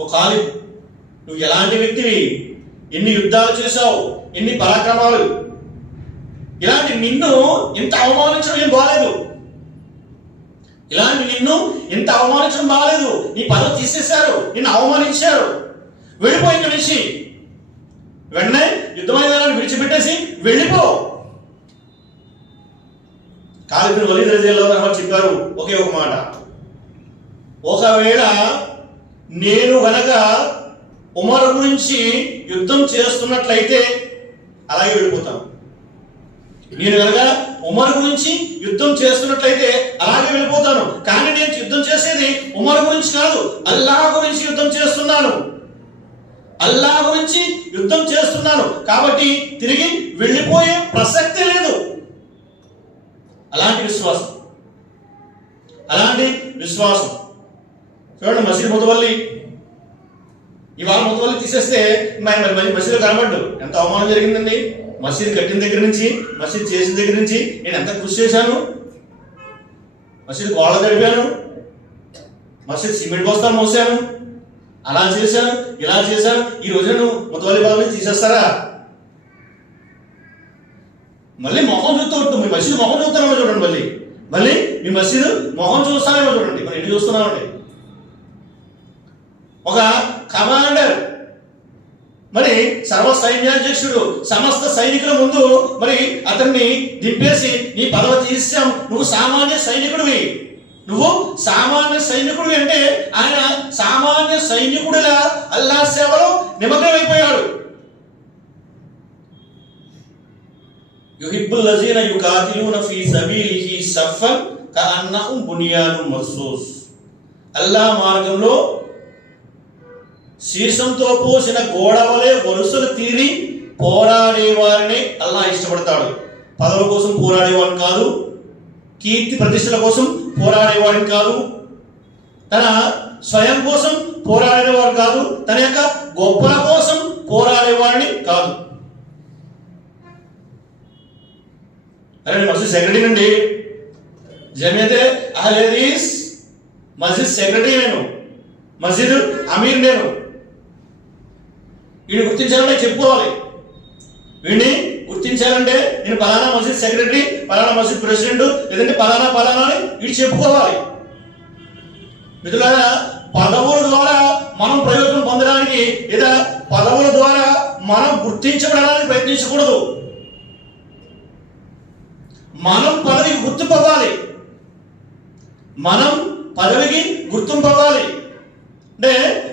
ఓ ఖాలిద్, నువ్వు ఎలాంటి వ్యక్తివి, ఎన్ని యుద్ధాలు చేశావు, ఎన్ని పరాక్రమాలు, ఇలాంటి నిన్ను ఇంత అవమానించడం ఏం బాలేదు, ఇలాంటి నిన్ను ఇంత అవమానించడం బాలేదు, నీ పదవి తీసేశారు, నిన్ను అవమానించారు, వెళ్ళిపో ఇక్కడి నుంచి, వెంటనే యుద్ధ మైదానాన్ని విడిచిపెట్టేసి వెళ్ళిపో. ఖాలిద్ బిన్ వలీద్ రజియల్లాహు అన్హు చెప్పారు ఒకే ఒక మాట, ఒకవేళ నేను గనక ఉమర్ గురించి యుద్ధం చేస్తున్నట్లయితే అలాగే వెళ్ళిపోతాను. నేను కనుక ఉమర్ గురించి యుద్ధం చేస్తున్నట్లయితే అలాగే వెళ్ళిపోతాను. కానీ నేను యుద్ధం చేసేది ఉమర్ గురించి కాదు, అల్లాహ్ గురించి యుద్ధం చేస్తున్నాను. అల్లాహ్ గురించి యుద్ధం చేస్తున్నాను కాబట్టి తిరిగి వెళ్ళిపోయే ప్రసక్తే లేదు. అలాంటి విశ్వాసం, అలాంటి విశ్వాసం. చూడండి, మసీద్ ముతవల్లి, ఇవాళ ముతవల్లి తీసేస్తే మరి మసీదు కనబడ్డు. ఎంత అవమానం జరిగిందండి. మసీద్ కట్టిన దగ్గర నుంచి, మసీద్ చేసిన దగ్గర నుంచి నేను ఎంత కృషి చేశాను. మసీద్ గోడ గడిపాను, మసీద్ సిమెంట్ బస్తాలు మోసాను, అలా చేశాను, ఇలా చేశాను. ఈ రోజు నువ్వు ముతవల్లి బాబు తీసేస్తారా? మళ్ళీ మొహం చూస్తూ మీ మసీదు మొహం చూస్తానేమో చూడండి, మళ్ళీ మీ మసీదు మొహం చూస్తానేమో చూడండి. మరి ఎన్ని చూస్తున్నామండి. ఒక కమాండర్, మరి సర్వ సైన్యాధ్యక్షుడు సమస్త సైనికుల ముందు మరి అతన్ని దింపేసి నీ పదవి తీసాం, నువ్వు సామాన్య సైనికుడివి, నువ్వు సామాన్య సైనికుడివి అంటే ఆయన సామాన్య సైనికుడిలా అల్లాహ్ సేవలో నిమగ్నమైపోయాడు. యుహిబ్బుల్ లజీన యుకాతిలూన ఫీ సబీలిహి సఫన్ కఅన్నహుం బునియానుం మర్సూస్. అల్లాహ్ మార్గంలో శీర్షంతో పోసిన గోడవలే వరుసలు తీరి పోరాడేవారిని అల్లాహ్ ఇష్టపడతాడు. పదవుల కోసం పోరాడేవాడిని కాదు, కీర్తి ప్రతిష్టల కోసం పోరాడేవాడిని కాదు, తన స్వయం కోసం పోరాడేవాడు కాదు, తన యొక్క గొప్పల కోసం పోరాడేవాడిని కాదు. అరే మస్జిద్ సెక్రటరీ నుండి, జమియతే అహ్లే హదీస్ మస్జిద్ సెక్రటరీ నేను, మస్జిద్ అమీర్ నేను. వీడిని గుర్తించాలంటే చెప్పుకోవాలి, వీడిని గుర్తించాలంటే నేను పలానా మస్జిద్ సెక్రటరీ, పలానా మస్జిద్ ప్రెసిడెంట్, లేదంటే పలానా అని వీడు చెప్పుకోవాలి. మిత్రులారా, పదవుల ద్వారా మనం ప్రయోజనం పొందడానికి లేదా పదవుల ద్వారా మనం గుర్తించబడడానికి ప్రయత్నించకూడదు. మనం పదవికి గుర్తింపు అవ్వాలి, మనం పదవికి గుర్తింపు అవ్వాలి. అంటే